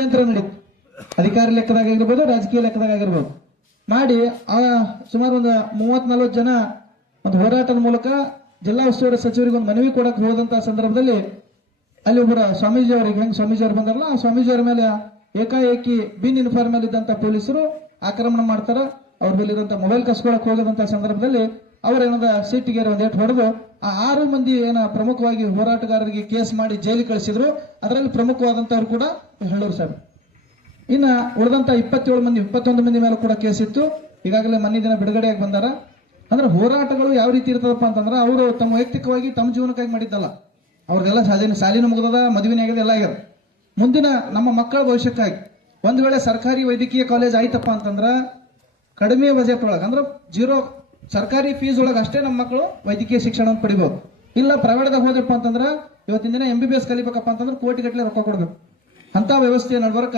ಷಡ್ಯಂತ್ರ ನಡೀತು. ಅಧಿಕಾರಿ ಲೆಕ್ಕದಾಗ ಆಗಿರ್ಬೋದು, ರಾಜಕೀಯ ಲೆಕ್ಕದಾಗ ಆಗಿರ್ಬೋದು. ಮಾಡಿ ಆ ಸುಮಾರು ಒಂದು ಮೂವತ್ ನಲ್ವತ್ತು ಜನ ಒಂದು ಹೋರಾಟದ ಮೂಲಕ ಜಿಲ್ಲಾ ಉಸ್ತುವಾರಿ ಸಚಿವರಿಗೆ ಒಂದು ಮನವಿ ಕೊಡಕ್ಕೆ ಹೋದಂತ ಸಂದರ್ಭದಲ್ಲಿ ಅಲ್ಲಿ ಒಬ್ಬರ ಸ್ವಾಮೀಜಿ ಅವರಿಗೆ ಹೆಂಗ್ ಸ್ವಾಮೀಜಿ ಅವ್ರು ಬಂದಾರಲ್ಲ, ಆ ಸ್ವಾಮೀಜಿ ಅವ್ರ ಮೇಲೆ ಏಕಾಏಕಿ ಬಿನ್ ಇನ್ಫಾರ್ಮಲ್ ಇದ್ದಂತ ಪೊಲೀಸರು ಆಕ್ರಮಣ ಮಾಡ್ತಾರ. ಅವ್ರ ಮೇಲೆ ಇರುವಂತ ಮೊಬೈಲ್ ಕಸ್ಕೊಳಕ್ ಹೋಗದಂತ ಸಂದರ್ಭದಲ್ಲಿ ಅವರೇನದ ಸಿಟ್ಟಿಗೆ ಒಂದ್ ಏಟ್ ಹೊಡೆದು ಆ ಆರು ಮಂದಿ ಏನ ಪ್ರಮುಖವಾಗಿ ಹೋರಾಟಗಾರರಿಗೆ ಕೇಸ್ ಮಾಡಿ ಜೈಲಿಗೆ ಕಳಿಸಿದ್ರು. ಅದರಲ್ಲಿ ಪ್ರಮುಖವಾದಂತವ್ರು ಕೂಡ ಹೇಳೂರು ಸಾಹೇಬ್ ಇನ್ನ ಉಳಿದಂತ ಇಪ್ಪತ್ತೇಳು ಮಂದಿ, ಇಪ್ಪತ್ತೊಂದು ಮಂದಿ ಮೇಲೆ ಕೂಡ ಕೇಸ್ ಇತ್ತು. ಈಗಾಗಲೇ ಮನ್ನಿ ದಿನ ಬಿಡುಗಡೆಯಾಗಿ ಬಂದಾರ. ಅಂದ್ರೆ ಹೋರಾಟಗಳು ಯಾವ ರೀತಿ ಇರ್ತದಪ್ಪ ಅಂತಂದ್ರೆ ಅವರು ತಮ್ಮ ವೈಯಕ್ತಿಕವಾಗಿ ತಮ್ಮ ಜೀವನಕ್ಕಾಗಿ ಮಾಡಿದ್ದಲ್ಲ. ಅವ್ರದೆಲ್ಲ ಸಾಲಿನ ಸಾಲಿನ ಮುಗಿದದ, ಮದುವೆನೇ ಆಗಿದೆ ಎಲ್ಲ ಆಗ್ಯದ. ಮುಂದಿನ ನಮ್ಮ ಮಕ್ಕಳ ಭವಿಷ್ಯಕ್ಕಾಗಿ ಒಂದ್ ವೇಳೆ ಸರ್ಕಾರಿ ವೈದ್ಯಕೀಯ ಕಾಲೇಜ್ ಆಯ್ತಪ್ಪ ಅಂತಂದ್ರ ಕಡಿಮೆ ಬಜೆಟ್ ಒಳಗೆ ಅಂದ್ರೆ ಜೀರೋ ಸರ್ಕಾರಿ ಫೀಸ್ ಒಳಗೆ ಅಷ್ಟೇ ನಮ್ಮ ಮಕ್ಕಳು ವೈದ್ಯಕೀಯ ಶಿಕ್ಷಣವನ್ನು ಪಡಿಬಹುದು ಇಲ್ಲ ಪ್ರೈವೇಟ್ದಾಗ ಹೋದಪ್ಪ ಅಂತಂದ್ರೆ ಇವತ್ತಿನ ದಿನ ಎಂ ಬಿ ಬಿ ಎಸ್ ಕಲಿಬೇಕಪ್ಪ ಅಂತಂದ್ರೆ ಕೋಟಿ ಗಟ್ಟಲೆ ರೊಕ್ಕ ಕೊಡ್ಬೇಕು. ಅಂತ ವ್ಯವಸ್ಥೆ ನಡ್ಬರ್ಕ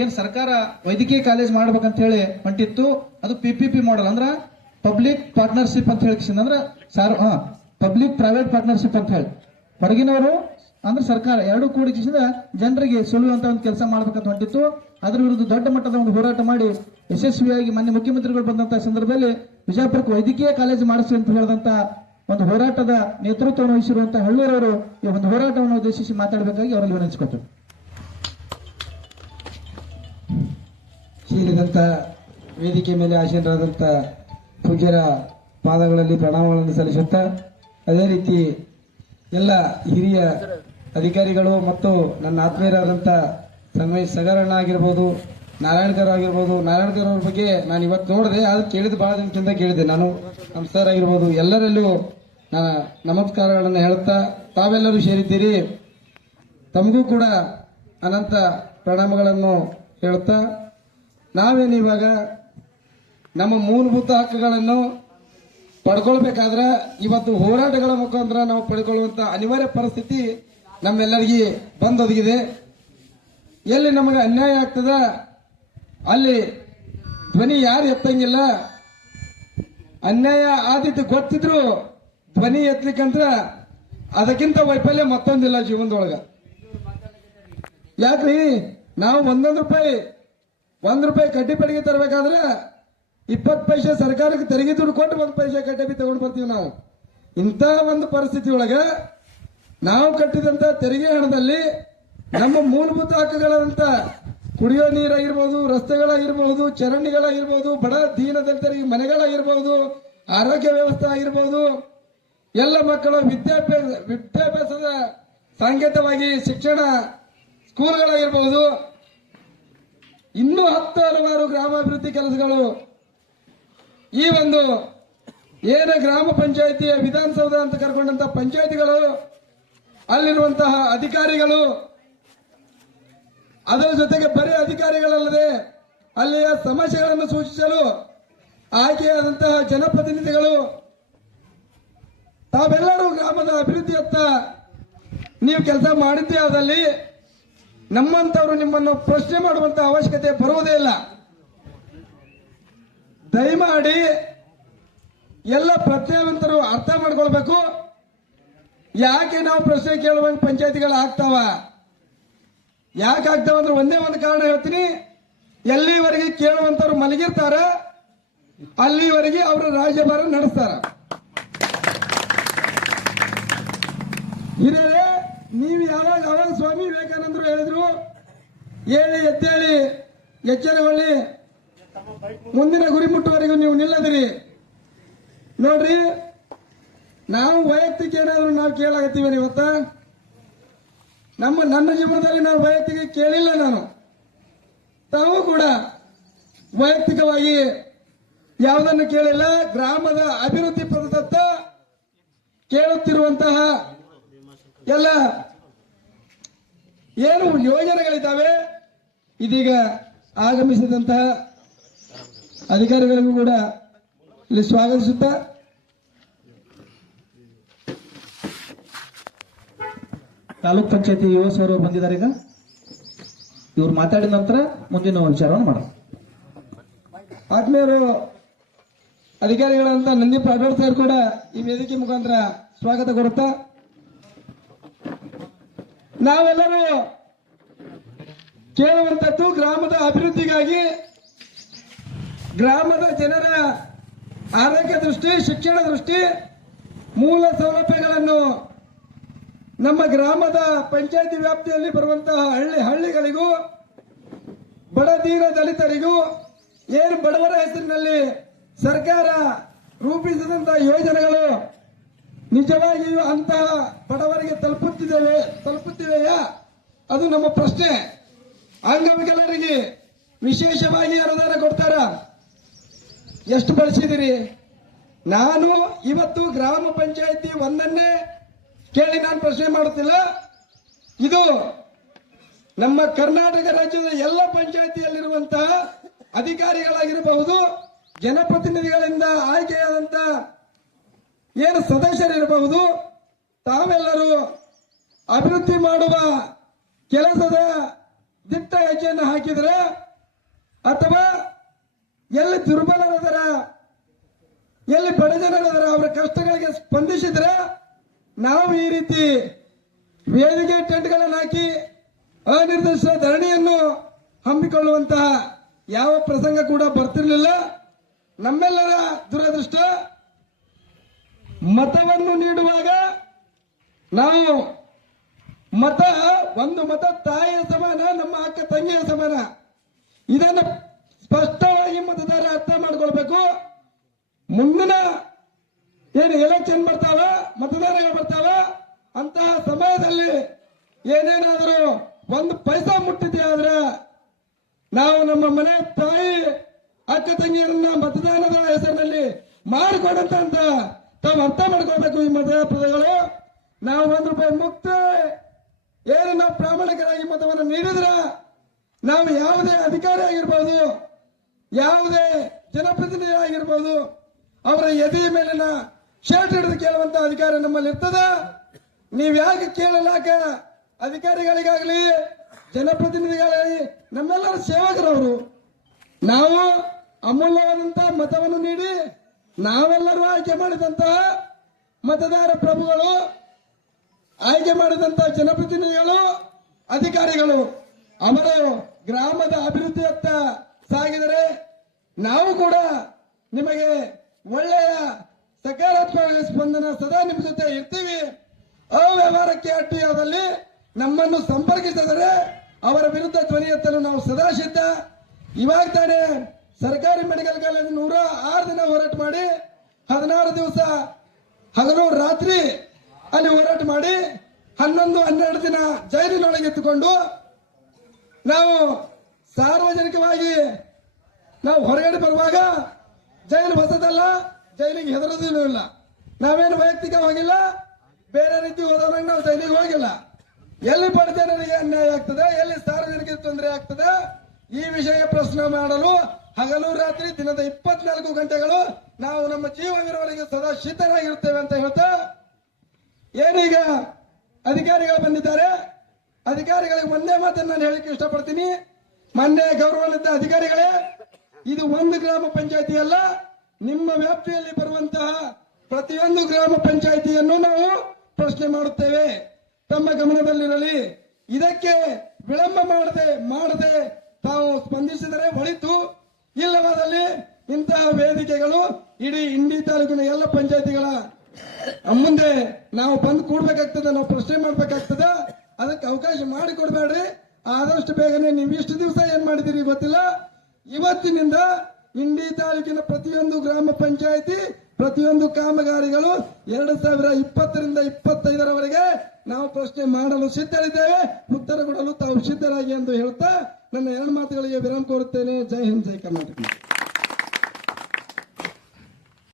ಏನ್ ಸರ್ಕಾರ ವೈದ್ಯಕೀಯ ಕಾಲೇಜ್ ಮಾಡ್ಬೇಕಂತ ಹೇಳಿ ಹೊಂಟಿತ್ತು, ಅದು ಪಿ ಪಿ ಪಿ ಮಾಡಲ್ ಅಂದ್ರ ಪಬ್ಲಿಕ್ ಪಾರ್ಟ್ನರ್ಶಿಪ್ ಅಂತ ಹೇಳಿ ಅಂದ್ರ ಸಾರ್, ಹಾ ಪಬ್ಲಿಕ್ ಪ್ರೈವೇಟ್ ಪಾರ್ಟ್ನರ್ಶಿಪ್ ಅಂತ ಹೇಳಿ. ಹೊರಗಿನವರು ಅಂದ್ರೆ ಸರ್ಕಾರ ಎರಡು ಕೂಡಿಸಿದ ಜನರಿಗೆ ಸುಳುವಂತ ಒಂದು ಕೆಲಸ ಮಾಡ್ಬೇಕಂತ ಹೊಂಟಿತ್ತು. ಅದ್ರ ವಿರುದ್ಧ ದೊಡ್ಡ ಮಟ್ಟದ ಒಂದು ಹೋರಾಟ ಮಾಡಿ ಯಶಸ್ವಿಯಾಗಿ ಮಾನ್ಯ ಮುಖ್ಯಮಂತ್ರಿಗಳು ಬಂದಂತ ಸಂದರ್ಭದಲ್ಲಿ ವಿಜಯಪುರಕ್ಕೆ ವೈದ್ಯಕೀಯ ಕಾಲೇಜು ಮಾಡಿಸಿ ಅಂತ ಹೇಳಿದಂತ ಒಂದು ಹೋರಾಟದ ನೇತೃತ್ವವನ್ನು ವಹಿಸಿರುವಂತಹ ಹಳ್ಳೂರವರು ಈ ಒಂದು ಹೋರಾಟವನ್ನು ಉದ್ದೇಶಿಸಿ ಮಾತಾಡಬೇಕಾಗಿ ಅವರಲ್ಲಿ ವಿನಂತಿಸಿಕೊಟ್ಟರು ಸೇರಿದಂತ ವೇದಿಕೆ ಮೇಲೆ ಆಸೀನರಾದಂಥ ಪೂಜ್ಯರ ಪಾದಗಳಲ್ಲಿ ಪ್ರಣಾಮಗಳನ್ನು ಸಲ್ಲಿಸುತ್ತಾ ಅದೇ ರೀತಿ ಎಲ್ಲ ಹಿರಿಯ ಅಧಿಕಾರಿಗಳು ಮತ್ತು ನನ್ನ ಆತ್ಮೀಯರಾದಂಥ ಸಂಗಮೇಶ್ ಸಗರಣ್ಣ ಆಗಿರ್ಬೋದು ನಾರಾಯಣಕರ್ ಆಗಿರ್ಬೋದು ನಾರಾಯಣಕರ್ ಅವ್ರ ಬಗ್ಗೆ ನಾನು ಇವತ್ತು ನೋಡಿದೆ ಅದು ಕೇಳಿದ ಭಾಳ ದಿನಕ್ಕಿಂತ ಕೇಳಿದೆ ನಾನು ನಮ್ಮ ಸರ್ ಆಗಿರ್ಬೋದು, ಎಲ್ಲರಲ್ಲೂ ನಾನು ನಮಸ್ಕಾರಗಳನ್ನು ಹೇಳ್ತಾ ತಾವೆಲ್ಲರೂ ಸೇರಿದ್ದೀರಿ. ತಮಗೂ ಕೂಡ ಅನಂತ ಪ್ರಣಾಮಗಳನ್ನು ಹೇಳ್ತಾ ನಾವೇನಿವಾಗ ನಮ್ಮ ಮೂಲಭೂತ ಹಕ್ಕುಗಳನ್ನು ಪಡ್ಕೊಳ್ಬೇಕಾದ್ರೆ ಇವತ್ತು ಹೋರಾಟಗಳ ಮುಖಾಂತರ ನಾವು ಪಡ್ಕೊಳ್ಳುವಂತ ಅನಿವಾರ್ಯ ಪರಿಸ್ಥಿತಿ ನಮ್ಮೆಲ್ಲರಿಗೆ ಬಂದೊದಗಿದೆ. ಎಲ್ಲಿ ನಮಗೆ ಅನ್ಯಾಯ ಆಗ್ತದ? ಅಲ್ಲಿ ಧ್ವನಿ ಯಾರು ಎತ್ತಂಗಿಲ್ಲ? ಅನ್ಯಾಯ ಆದಿತ್ತು ಗೊತ್ತಿದ್ರು ಧ್ವನಿ ಎತ್ತಲಿಕ್ಕಂದ್ರ ಅದಕ್ಕಿಂತ ವೈಫಲ್ಯ ಮತ್ತೊಂದಿಲ್ಲ ಜೀವನದೊಳಗ. ಯಾಕ್ರಿ? ನಾವು ಒಂದೊಂದು ರೂಪಾಯಿ, ಒಂದ್ ರೂಪಾಯಿ ಕಡ್ಡಿ ಪಡಿಗೆ ತರಬೇಕಾದ್ರೆ ಇಪ್ಪತ್ತು ಪೈಸೆ ಸರ್ಕಾರಕ್ಕೆ ತೆರಿಗೆ ದುಡ್ಡು ಕೊಟ್ಟು ಒಂದು ಪೈಸೆ ಕಡ್ಡಿ ಬಿ ತಗೊಂಡು ಬರ್ತೀವಿ ನಾವು. ಇಂಥ ಒಂದು ಪರಿಸ್ಥಿತಿ ಒಳಗ ನಾವು ಕಟ್ಟಿದಂತ ತೆರಿಗೆ ಹಣದಲ್ಲಿ ನಮ್ಮ ಮೂಲಭೂತ ಹಕ್ಕುಗಳಂತ ಕುಡಿಯೋ ನೀರಾಗಿರ್ಬೋದು, ರಸ್ತೆಗಳಾಗಿರ್ಬೋದು, ಚರಂಡಿಗಳಾಗಿರ್ಬೋದು, ಬಡ ದೀನ ದಲಿತರಿಗೆ ಮನೆಗಳಾಗಿರ್ಬೋದು, ಆರೋಗ್ಯ ವ್ಯವಸ್ಥೆ ಆಗಿರ್ಬೋದು, ಎಲ್ಲ ಮಕ್ಕಳ ವಿದ್ಯಾಭ್ಯಾಸ, ವಿದ್ಯಾಭ್ಯಾಸದ ಸಾಂಕೇತವಾಗಿ ಶಿಕ್ಷಣ ಸ್ಕೂಲ್ಗಳಾಗಿರ್ಬೋದು, ಇನ್ನೂ ಹತ್ತು ಹಲವಾರು ಗ್ರಾಮಾಭಿವೃದ್ಧಿ ಕೆಲಸಗಳು ಈ ಒಂದು ಏನು ಗ್ರಾಮ ಪಂಚಾಯಿತಿಯ ವಿಧಾನಸೌಧ ಅಂತ ಕರ್ಕೊಂಡಂತ ಪಂಚಾಯಿತಿಗಳು, ಅಲ್ಲಿರುವಂತಹ ಅಧಿಕಾರಿಗಳು ಅದರ ಜೊತೆಗೆ ಬರೀ ಅಧಿಕಾರಿಗಳಲ್ಲದೆ ಅಲ್ಲಿಯ ಸಮಸ್ಯೆಗಳನ್ನು ಸೂಚಿಸಲು ಆಯ್ಕೆಯಾದಂತಹ ಜನಪ್ರತಿನಿಧಿಗಳು ತಾವೆಲ್ಲರೂ ಗ್ರಾಮದ ಅಭಿವೃದ್ಧಿಯತ್ತ ನೀವು ಕೆಲಸ ಮಾಡಿದ್ದೇ ಆದಲ್ಲಿ ನಮ್ಮಂತವರು ನಿಮ್ಮನ್ನು ಪ್ರಶ್ನೆ ಮಾಡುವಂತ ಅವಶ್ಯಕತೆ ಬರುವುದೇ ಇಲ್ಲ. ದಯಮಾಡಿ ಎಲ್ಲ ಪ್ರಜ್ಞಾವಂತರು ಅರ್ಥ ಮಾಡ್ಕೊಳ್ಬೇಕು. ಯಾಕೆ ನಾವು ಪ್ರಶ್ನೆ ಕೇಳುವಂತ ಪಂಚಾಯತಿಗಳು ಆಗ್ತಾವ? ಯಾಕೆ ಆಗ್ತಾವ ಅಂದ್ರೆ ಒಂದೇ ಒಂದು ಕಾರಣ ಹೇಳ್ತೀನಿ. ಎಲ್ಲಿವರೆಗೆ ಕೇಳುವಂತವ್ರು ಮಲಗಿರ್ತಾರ, ಅಲ್ಲಿವರೆಗೆ ಅವರು ರಾಜ್ಯಭಾರ ನಡೆಸ್ತಾರ. ಹಿರಿಯರೇ, ನೀವು ಯಾವಾಗ ಯಾವಾಗ ಸ್ವಾಮಿ ವಿವೇಕಾನಂದರು ಹೇಳಿದ್ರು, ಹೇಳಿ ಎತ್ತೇಳಿ ಎಚ್ಚರಗೊಳ್ಳಿ. ಮುಂದಿನ ಗುರಿ ಮುಟ್ಟುವರೆಗೂ ನೀವು ನಿಲ್ಲದಿರಿ. ನೋಡ್ರಿ, ನಾವು ವೈಯಕ್ತಿಕ ಏನಾದ್ರು ನಾವು ಕೇಳಾಗತ್ತೀವಿ ಇವತ್ತ? ನಮ್ಮ ನನ್ನ ಜೀವನದಲ್ಲಿ ನಾನು ವೈಯಕ್ತಿಕ ಕೇಳಿಲ್ಲ ನಾನು. ತಾವು ಕೂಡ ವೈಯಕ್ತಿಕವಾಗಿ ಯಾವುದನ್ನು ಕೇಳಿಲ್ಲ, ಗ್ರಾಮದ ಅಭಿವೃದ್ಧಿ ಪದದತ್ತ ಕೇಳುತ್ತಿರುವಂತಹ ಎಲ್ಲ ಏನು ಯೋಜನೆಗಳಿದ್ದಾವೆ, ಇದೀಗ ಆಗಮಿಸಿದಂತಹ ಅಧಿಕಾರಿಗಳಿಗೂ ಕೂಡ ಇಲ್ಲಿ ಸ್ವಾಗತಿಸುತ್ತಾ ತಾಲೂಕ್ ಪಂಚಾಯತಿ ಯುವ ಬಂದಿದ್ದಾರೆ ಈಗ. ಇವ್ರು ಮಾತಾಡಿದ ನಂತರ ಮುಂದಿನ ವಿಚಾರವನ್ನು ಮಾಡೋಣ. ಆತ್ಮೀಯರು, ಅಧಿಕಾರಿಗಳಂತ ನಂದಿ ಪಾಟೋಡ್ ಸರ್ ಕೂಡ ಈ ವೇದಿಕೆ ಮುಖಾಂತರ ಸ್ವಾಗತ ಕೊಡುತ್ತಾ ನಾವೆಲ್ಲರೂ ಕೇಳುವಂತದ್ದು ಗ್ರಾಮದ ಅಭಿವೃದ್ಧಿಗಾಗಿ ಗ್ರಾಮದ ಜನರ ಆರೋಗ್ಯ ದೃಷ್ಟಿ, ಶಿಕ್ಷಣ ದೃಷ್ಟಿ, ಮೂಲ ಸೌಲಭ್ಯಗಳನ್ನು ನಮ್ಮ ಗ್ರಾಮದ ಪಂಚಾಯತಿ ವ್ಯಾಪ್ತಿಯಲ್ಲಿ ಬರುವಂತಹ ಹಳ್ಳಿ ಹಳ್ಳಿಗಳಿಗೂ, ಬಡ ದೀನ ದಲಿತರಿಗೂ, ಏನು ಬಡವರ ಹೆಸರಿನಲ್ಲಿ ಸರ್ಕಾರ ರೂಪಿಸಿದಂತಹ ಯೋಜನೆಗಳು ನಿಜವಾಗಿಯೂ ಅಂತಹ ಬಡವರಿಗೆ ತಲುಪುತ್ತಿದ್ದೇವೆ, ತಲುಪುತ್ತಿವೆಯಾ? ಅದು ನಮ್ಮ ಪ್ರಶ್ನೆ. ಅಂಗವಿಕಲರಿಗೆ ವಿಶೇಷವಾಗಿ ಅನುದಾನ ಕೊಡ್ತಾರ. ಎಷ್ಟು ಬಳಸಿದಿರಿ? ನಾನು ಇವತ್ತು ಗ್ರಾಮ ಪಂಚಾಯತಿ ಒಂದನ್ನೇ ಕೇಳಿ ನಾನು ಪ್ರಶ್ನೆ ಮಾಡುತ್ತಿಲ್ಲ ಇದು ನಮ್ಮ ಕರ್ನಾಟಕ ರಾಜ್ಯದ ಎಲ್ಲ ಪಂಚಾಯತಿಯಲ್ಲಿರುವಂತಹ ಅಧಿಕಾರಿಗಳಾಗಿರಬಹುದು, ಜನಪ್ರತಿನಿಧಿಗಳಿಂದ ಆಯ್ಕೆಯಾದಂತ ಏನು ಸದಸ್ಯರಿರಬಹುದು, ತಾವೆಲ್ಲರೂ ಅಭಿವೃದ್ಧಿ ಮಾಡುವ ಕೆಲಸದ ದಿಟ್ಟ ಹೆಜ್ಜೆಯನ್ನು ಹಾಕಿದರೆ ಅಥವಾ ಎಲ್ಲಿ ದುರ್ಬಲರದರ ಎಲ್ಲಿ ಬಡ ಜನರದರ ಅವರ ಕಷ್ಟಗಳಿಗೆ ಸ್ಪಂದಿಸಿದ್ರೆ ನಾವು ಈ ರೀತಿ ವೇದಿಕೆ ಟೆಂಟ್ಗಳನ್ನು ಹಾಕಿ ಅನಿರ್ದಿಷ್ಟ ಧರಣಿಯನ್ನು ಹಮ್ಮಿಕೊಳ್ಳುವಂತಹ ಯಾವ ಪ್ರಸಂಗ ಕೂಡ ಬರ್ತಿರ್ಲಿಲ್ಲ. ನಮ್ಮೆಲ್ಲರ ದುರದೃಷ್ಟ, ಮತವನ್ನು ನೀಡುವಾಗ ನಾವು ಮತ, ಒಂದು ಮತ ತಾಯಿಯ ಸಮಾನ, ನಮ್ಮ ಅಕ್ಕ ತಂಗಿಯ ಸಮಾನ. ಇದನ್ನು ಸ್ಪಷ್ಟವಾಗಿ ಮತದಾರ ಅರ್ಥ ಮಾಡಿಕೊಳ್ಬೇಕು. ಮುಂದಿನ ಏನು ಎಲೆಕ್ಷನ್ ಬರ್ತಾವ? ಮತದಾರಗಳು ಬರ್ತಾವ? ಅಂತಹ ಸಮಯದಲ್ಲಿ ಏನೇನಾದರೂ ಒಂದು ಪೈಸಾ ಮುಟ್ಟಿದ್ದೆ ಆದ್ರೆ ನಾವು ನಮ್ಮ ಮನೆ ತಾಯಿ, ಅಕ್ಕ ತಂಗಿಯರನ್ನ ಮತದಾನದ ಹೆಸರಿನಲ್ಲಿ ಮಾಡಿಕೊಡಂತ ತಾವು ಅರ್ಥ ಮಾಡ್ಕೊಳ್ಬೇಕು ಈ ಮತದಾರಗಳು ನಾವು ಒಂದು ರೂಪಾಯಿ ಮುಕ್ತ ಏನು ನಾವು ಪ್ರಾಮಾಣಿಕರಾಗಿ ಮತವನ್ನು ನೀಡಿದ್ರ ನಾವು ಯಾವುದೇ ಅಧಿಕಾರಿ ಆಗಿರ್ಬೋದು, ಯಾವುದೇ ಜನಪ್ರತಿನಿಧಿ ಆಗಿರ್ಬೋದು, ಅವರ ಎದೆಯ ಮೇಲಿನ ಶರ್ಟ್ ಹಿಡಿದು ಕೇಳುವಂತ ಅಧಿಕಾರ ನಮ್ಮಲ್ಲಿ ಇರ್ತದ. ನೀವ್ ಯಾಕೆ ಕೇಳಲಾಕ ಅಧಿಕಾರಿಗಳಿಗಾಗ್ಲಿ, ಜನಪ್ರತಿನಿಧಿಗಳಾಗಲಿ, ನಮ್ಮೆಲ್ಲರ ಸೇವಕರವರು, ನಾವು ಅಮೂಲ್ಯವಾದಂತಹ ಮತವನ್ನು ನೀಡಿ, ನಾವೆಲ್ಲರೂ ಆಯ್ಕೆ ಮಾಡಿದಂತಹ ಮತದಾರ ಪ್ರಭುಗಳು, ಆಯ್ಕೆ ಮಾಡಿದಂತಹ ಜನಪ್ರತಿನಿಧಿಗಳು, ಅಧಿಕಾರಿಗಳು, ಅವರು ಗ್ರಾಮದ ಅಭಿವೃದ್ಧಿಯತ್ತ ಸಾಗಿದರೆ ನಾವು ಕೂಡ ನಿಮಗೆ ಒಳ್ಳೆಯ ಸಕಾರಾತ್ಮಕ ಸ್ಪಂದನ ಸದಾ ನಿಮ್ಮ ಜೊತೆ ಇರ್ತೀವಿ. ಅವ್ಯವಹಾರಕ್ಕೆ ಅಡ್ಡಿಯಾದಲ್ಲಿ ನಮ್ಮನ್ನು ಸಂಪರ್ಕಿಸಿದರೆ ಅವರ ವಿರುದ್ಧ ಧ್ವನಿ ಎತ್ತಲು ನಾವು ಸದಾ ಸಿದ್ಧ ಇವಾಗ ತಾನೆ ಸರ್ಕಾರಿ ಮೆಡಿಕಲ್ ಕಾಲೇಜ್ ನೂರ ಆರು ದಿನ ಹೋರಾಟ ಮಾಡಿ, ಹದಿನಾರು ದಿವಸ ಹಗಲು ರಾತ್ರಿ ಅಲ್ಲಿ ಹೋರಾಟ ಮಾಡಿ, ಹನ್ನೊಂದು, ಹನ್ನೆರಡು ದಿನ ಜೈಲಿನೊಳಗೆ ಎತ್ತುಕೊಂಡು ನಾವು ಸಾರ್ವಜನಿಕವಾಗಿ ನಾವು ಹೊರಗಡೆ ಬರುವಾಗ ಜೈಲು ಹೊಸದಲ್ಲ ಜೈಲಿಗೆ ಹೆದರೋದಿಲ್ಲ ಇಲ್ಲ. ನಾವೇನು ವೈಯಕ್ತಿಕ ಹೋಗಿಲ್ಲ ಬೇರೆ ರೀತಿ ಹೋದವ್ರಂಗ ನಾವು ಜೈಲಿಗೆ ಹೋಗಿಲ್ಲ. ಎಲ್ಲಿ ನನಗೆ ಅನ್ಯಾಯ ಆಗ್ತದೆ? ಎಲ್ಲಿ ಸಾರ್ವಜನಿಕರಿಗೆ ತೊಂದರೆ ಆಗ್ತದೆ? ಈ ವಿಷಯ ಪ್ರಶ್ನೆ ಮಾಡಲು ಹಗಲು ರಾತ್ರಿ ದಿನದ ಇಪ್ಪತ್ನಾಲ್ಕು ಗಂಟೆಗಳು ನಾವು ನಮ್ಮ ಜೀವವಿರುವವರಿಗೆ ಸದಾ ಸಿದ್ಧರಾಗಿರುತ್ತೇವೆ ಅಂತ ಹೇಳ್ತಾ, ಏನೀಗ ಅಧಿಕಾರಿಗಳು ಬಂದಿದ್ದಾರೆ? ಅಧಿಕಾರಿಗಳಿಗೆ ಒಂದೇ ಮಾತನ್ನು ನಾನು ಹೇಳಕ್ಕೆ ಇಷ್ಟಪಡ್ತೀನಿ. ಮೊನ್ನೆ ಗೌರವನಿದ್ದ ಅಧಿಕಾರಿಗಳೇ, ಇದು ಒಂದು ಗ್ರಾಮ ಪಂಚಾಯತಿ ಅಲ್ಲ ನಿಮ್ಮ ವ್ಯಾಪ್ತಿಯಲ್ಲಿ ಬರುವಂತಹ ಪ್ರತಿಯೊಂದು ಗ್ರಾಮ ಪಂಚಾಯಿತಿಯನ್ನು ನಾವು ಪ್ರಶ್ನೆ ಮಾಡುತ್ತೇವೆ. ತಮ್ಮ ಗಮನದಲ್ಲಿರಲಿ. ಇದಕ್ಕೆ ವಿಳಂಬ ಮಾಡದೆ ಮಾಡದೆ ತಾವು ಸ್ಪಂದಿಸಿದರೆ ಒಳಿತು. ಇಲ್ಲವಾದಲ್ಲಿ ಇಂತಹ ವೇದಿಕೆಗಳು ಇಡೀ ಇಂಡಿ ತಾಲೂಕಿನ ಎಲ್ಲ ಪಂಚಾಯಿತಿಗಳ ಮುಂದೆ ನಾವು ಬಂದು ಕೂಡ್ಬೇಕಾಗ್ತದೆ, ನಾವು ಪ್ರಶ್ನೆ ಮಾಡ್ಬೇಕಾಗ್ತದ. ಅದಕ್ಕೆ ಅವಕಾಶ ಮಾಡಿಕೊಡ್ಬೇಡ್ರಿ ಆದಷ್ಟು ಬೇಗನೆ ನೀವು ಇಷ್ಟು ದಿವಸ ಏನ್ ಮಾಡಿದಿರಿ ಗೊತ್ತಿಲ್ಲ. ಇವತ್ತಿನಿಂದ ಇಂಡಿ ತಾಲೂಕಿನ ಪ್ರತಿಯೊಂದು ಗ್ರಾಮ ಪಂಚಾಯಿತಿ, ಪ್ರತಿಯೊಂದು ಕಾಮಗಾರಿಗಳು ಎರಡು ಸಾವಿರ ಇಪ್ಪತ್ತರಿಂದ ಇಪ್ಪತ್ತೈದರವರೆಗೆ ನಾವು ಪ್ರಶ್ನೆ ಮಾಡಲು ಸಿದ್ಧರಿದ್ದೇವೆ. ಉತ್ತರ ಕೊಡಲು ತಾವು ಸಿದ್ಧರಾಗಿ ಎಂದು ಹೇಳುತ್ತಾ ನನ್ನ ಎರಡು ಮಾತುಗಳಿಗೆ ವಿರಾಮ ಕೋರುತ್ತೇನೆ ಜೈ ಹಿಂದ್, ಜೈ ಕರ್ನಾಟಕ.